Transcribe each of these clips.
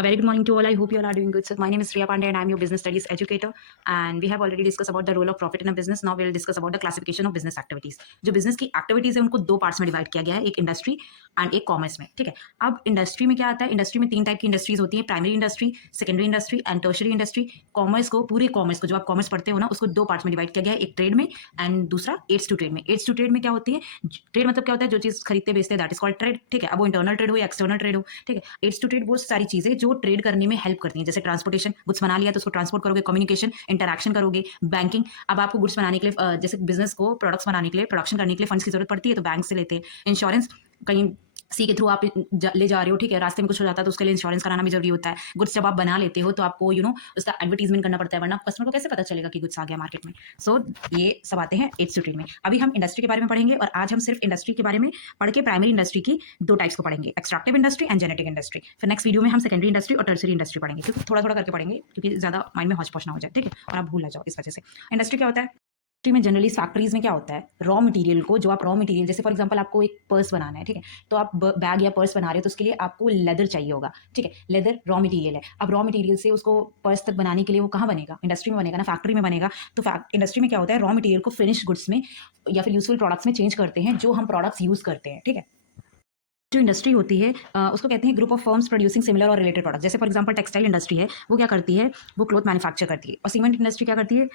A very good morning to all. I hope you all are doing good. So my name is Riya Pandey and I'm your business studies educator. And we have already discussed about the role of profit in a business. Now we'll discuss about the classification of business activities. जो business की activities है उनको दो parts में divide किया गया है, एक industry and एक commerce में. ठीक है. अब industry में क्या आता है? Industry में तीन type की industries होती है, primary industry, secondary industry and tertiary industry. Commerce को पूरे commerce को जो आप commerce पढ़ते हो ना उसको दो parts में divide किया गया है, एक trade में and दूसरा aids to trade में. aids to trade में क्या होती है? ट्रेड मतलब क्या होता है? जो चीज खरीदते बेचते दैट इज कॉल्ड ट्रेड. ठीक है. अब वो इंटरनल ट्रेड हो या एक्सटर्नल ट्रेड हो. ठीक है. एड्स टू ट्रेड वो सारी चीजें जो ट्रेड करने में हेल्प करती हैं, जैसे ट्रांसपोर्टेशन, गुड्स बना लिया तो उसको ट्रांसपोर्ट करोगे, कम्युनिकेशन, इंटरैक्शन करोगे, बैंकिंग. अब आपको गुड्स बनाने के लिए जैसे बिजनेस को प्रोडक्ट्स बनाने के लिए, प्रोडक्शन करने के लिए फंड्स की जरूरत पड़ती है तो बैंक से लेते हैं. इंश्योरेंस, कहीं सी के थ्रू आप ले जा रहे हो, ठीक है, रास्ते में कुछ हो जाता है तो उसके लिए इंश्योरेंस कराना भी जरूरी होता है. गुड्स जब आप बना लेते हो तो आपको उसका एडवर्टीजमेंट करना पड़ता है, वरना कस्टमर को कैसे पता चलेगा कि गुड्स आ गया मार्केट में. सो ये सब आते हैं एड्स टू ट्रेड में. अभी हम इंडस्ट्री के बारे में पढ़ेंगे और आज हम सिर्फ इंडस्ट्री के बारे में पढ़ के प्राइमरी इंडस्ट्री की दो टाइप्स को पढ़ेंगे, extractive industry and genetic industry. फिर नेक्स्ट वीडियो में हम सेकेंडरी इंडस्ट्री और टर्सरी इंडस्ट्री पढ़ेंगे, क्योंकि थोड़ा थोड़ा करके पढ़ेंगे क्योंकि ज्यादा माइंड में हौच पौच ना हो जाए. ठीक है. और आप भूल ना जाओ इस वजह से. इंडस्ट्री क्या होता है? इंडस्ट्री में जनरली फैक्ट्रीज में क्या होता है, रॉ मटेरियल को, जो आप रॉ मटेरियल, जैसे फॉर एग्जांपल आपको एक पर्स बनाना है, ठीक है, तो आप बैग या पर्स बना रहे हो तो उसके लिए आपको लेदर चाहिए होगा. ठीक है. लेदर रॉ मटेरियल है. अब रॉ मटेरियल से उसको पर्स तक बनाने के लिए वो कहाँ बनेगा? इंडस्ट्री में बनेगा ना, फैक्ट्री में बनेगा. तो इंडस्ट्री में क्या होता है, रॉ मटेरियल को फिनिश गुड्स में या फिर यूजफुल प्रोडक्ट्स में चेंज करते हैं, जो हम प्रोडक्ट्स यूज करते हैं. ठीक है. जो इंडस्ट्री होती है उसको कहते हैं group of firms producing similar और रिलेटेड प्रोडक्ट. जैसे फॉर एग्जांपल टेक्सटाइल इंडस्ट्री है, वो क्या करती है, वो क्लोथ मैन्युफैक्चर करती है. और सीमेंट इंडस्ट्री क्या करती है,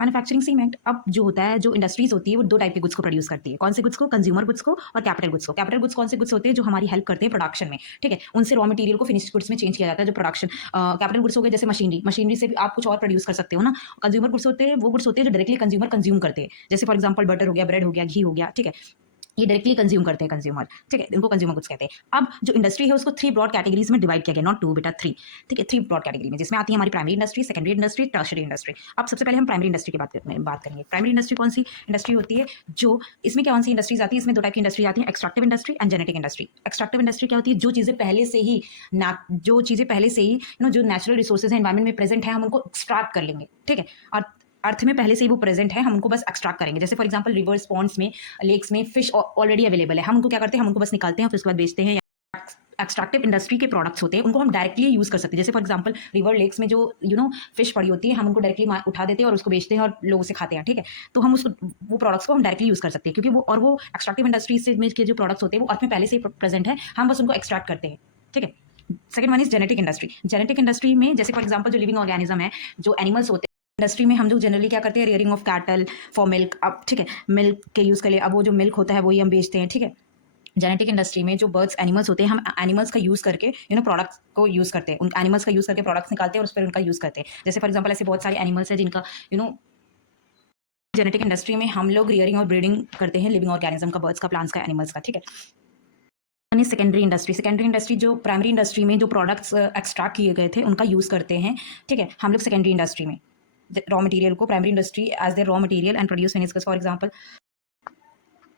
मैन्युफैक्चरिंग सीमेंट. अब जो होता है, जो इंडस्ट्रीज होती है वो दो टाइप के गुड्स को प्रोड्यूस करती है. कौन से गुड्स को? कंज्यूमर गुड्स को और कैपिटल गुड्स को. कैपिटल गुड्स कौन से गुड्स होते हैं? जो हमारी हेल्प करते हैं प्रोडक्शन में. ठीक है. उनसे रॉ मटेरियल को फिनिश गुड्स में चेंज किया जाता है. जो प्रोडक्शन कैपिटल गुड्स हो गए, जैसे मशीनरी, मशीनरी से भी आप कुछ और प्रोड्यूस कर सकते हो ना. कंज्यूमर गुड्स होते हैं, वो गुड्स होते हैं जो डायरेक्टली कंज्यूमर कंज्यूम करते हैं. जैसे फॉर एग्जाम्पल बटर हो गया, ब्रेड हो गया, घी हो गया. ठीक है. ये डायरेक्टली कंज्यूम करते हैं कंज्यूमर. ठीक है. इनको कंज्यूमर गुड्स कहते हैं. अब जो इंडस्ट्री है उसको थ्री ब्रॉड कैटेगरीज में डिवाइड किया गया, नॉट टू बेटा, थ्री. ठीक है. थ्री ब्रॉड कैटेगरी में, जिसमें आती है हमारी primary industry, secondary industry, tertiary industry. अब सबसे पहले हम प्राइमरी इंडस्ट्री की बात करेंगे. प्राइमरी इंडस्ट्री कौन सी इंडस्ट्री होती है? जो इसमें कौन सी इंडस्ट्रीज आती है? इसमें दो टाइप की इंडस्ट्री आती है, extractive industry and genetic industry. Extractive industry क्या होती है? जो चीजें पहले से ही जो नेचुरल रिसोर्सेज है एनवायरमेंट में प्रेजेंट है, हम उनको एक्सट्रैक्ट कर लेंगे. ठीक है. और अर्थ में पहले से ही वो प्रेजेंट है, हम उनको बस एक्सट्रैक्ट करेंगे. जैसे फॉर एग्जांपल रिवर्स, पॉन्ड्स में, लेक्स में फिश ऑलरेडी अवेलेबल है, हम उनको क्या करते हैं, हम उनको बस निकालते हैं और फिर उसके बाद बेचते हैं. एक्सट्रैक्टिव इंडस्ट्री के प्रोडक्ट्स होते हैं, उनको हम डायरेक्टली यूज कर सकते हैं. जैसे फॉर एग्जांपल रिवर, लेक्स में जो फिश पड़ी होती है, हम उनको डायरेक्टली उठा देते हैं और उसको बेचते हैं और लोग उसे खाते हैं. ठीक है. तो हम वो प्रोडक्ट्स को हम डायरेक्टली यूज कर सकते हैं, क्योंकि वो एक्सट्रैक्टिव इंडस्ट्री से के जो प्रोडक्ट्स होते हैं वो अर्थ में पहले से ही प्रेजेंट है, हम बस उनको एक्सट्रैक्ट करते हैं. ठीक है. Second one is genetic industry. Genetic industry में जैसे फॉर एग्जांपल जो लिविंग ऑर्गेनिज्म है, जो एनिमल्स होते हैं, इंडस्ट्री में हम जो जनरली क्या करते हैं, rearing of cattle for milk. अब ठीक है, मिल्क के यूज़ के लिए अब वो जो मिल्क होता है वही हम बेचते हैं. ठीक है. जेनेटिक इंडस्ट्री में जो बर्ड्स, एनिमल्स होते हैं, हम एनिमल्स का यूज़ करके प्रोडक्ट्स को यूज़ करते हैं, उन एनिमल्स का यूज़ करके प्रोडक्ट्स निकालते हैं और उस पर उनका यूज़ करते हैं. जैसे फॉर एग्जांपल ऐसे बहुत सारे एनिमल्स हैं जिनका जेनेटिक इंडस्ट्री में हम लोग रियरिंग और ब्रीडिंग करते हैं लिविंग ऑर्गेनिज्म का, बर्ड्स का, प्लांट्स का, एनिमल्स का. ठीक है. Secondary industry. सेकेंडरी इंडस्ट्री जो प्राइमरी इंडस्ट्री में जो प्रोडक्ट्स एक्सट्रैक्ट किए गए थे उनका यूज़ करते हैं. ठीक है. हम लोग सेकेंडरी इंडस्ट्री में रॉ मटेरियल को, primary industry as the raw material and produce finish goods. For example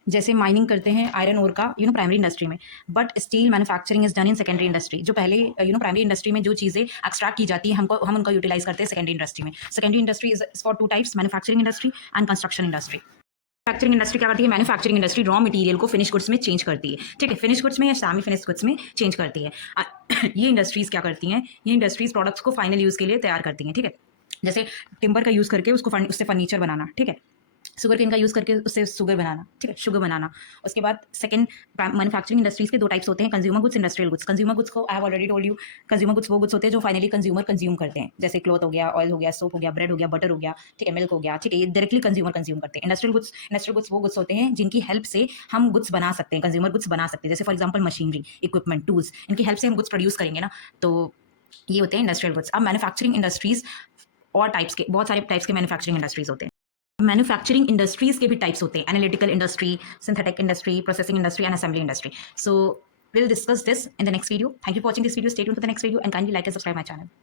जैसे माइनिंग करते हैं आयरन ओर का प्राइमरी इंडस्ट्री में, but steel manufacturing is done in secondary industry. जो पहले प्राइमरी इंडस्ट्री में जो चीज़ें एक्सट्रैक्ट की जाती है हम उनका यूटिलाइज करते हैं सेकेंडरी इंडस्ट्री में. Secondary industry is for two types, manufacturing industry and construction industry. Manufacturing industry क्या करती है? मैन्युफैक्चरिंग इंडस्ट्री रॉ मटेरियल को फिनिश गुड्स में चेंज करती है. ठीक है. फिनिश गुड्स में या सेमी फिनिश गुड्स में चेंज करती है. ये इंडस्ट्रीज क्या करती हैं? ये इंडस्ट्रीज प्रोडक्ट्स को फाइनल यूज़ के लिए तैयार करती हैं. ठीक है. जैसे टिम्बर का यूज़ करके उससे फर्नीचर बनाना. ठीक है. शुगर केन का यूज़ करके उससे शुगर बनाना. ठीक है. शुगर बनाना. उसके बाद सेकंड मैन्युफैक्चरिंग इंडस्ट्रीज के दो टाइप्स होते हैं, consumer goods, industrial goods. Consumer goods को I have already told you, consumer goods वो गुड्स होते हैं जो फाइनली कंज्यूमर कंज्यूम करते हैं, जैसे क्लॉथ हो गया, ऑयल हो गया, सोप हो गया, ब्रेड हो गया, बटर हो गया. ठीक है. मिल्क हो गया. ठीक है. ये डायरेक्टली कंज्यूमर कंज्यूम करते हैं. इंडस्ट्रियल गुड्स वो गुड्स होते हैं जिनकी हेल्प से हम गुड्स बना सकते हैं, कंज्यूमर गुड्स बना सकते हैं. जैसे for example machinery, equipment, tools, इनकी हेल्प से हम गुड्स प्रोड्यूस करेंगे ना, तो ये होते हैं इंडस्ट्रियल गुड्स. अब मैन्युफैक्चरिंग इंडस्ट्रीज और टाइप्स के, बहुत सारे टाइप्स के मैन्युफैक्चरिंग इंडस्ट्रीज होते हैं. मैन्युफैक्चरिंग इंडस्ट्रीज के भी टाइप्स होते हैं, analytical industry, synthetic industry, processing industry and assembly industry. So we'll discuss this in the next video. Thank you for watching this video. Stay tuned for the next video and kindly like and subscribe my channel.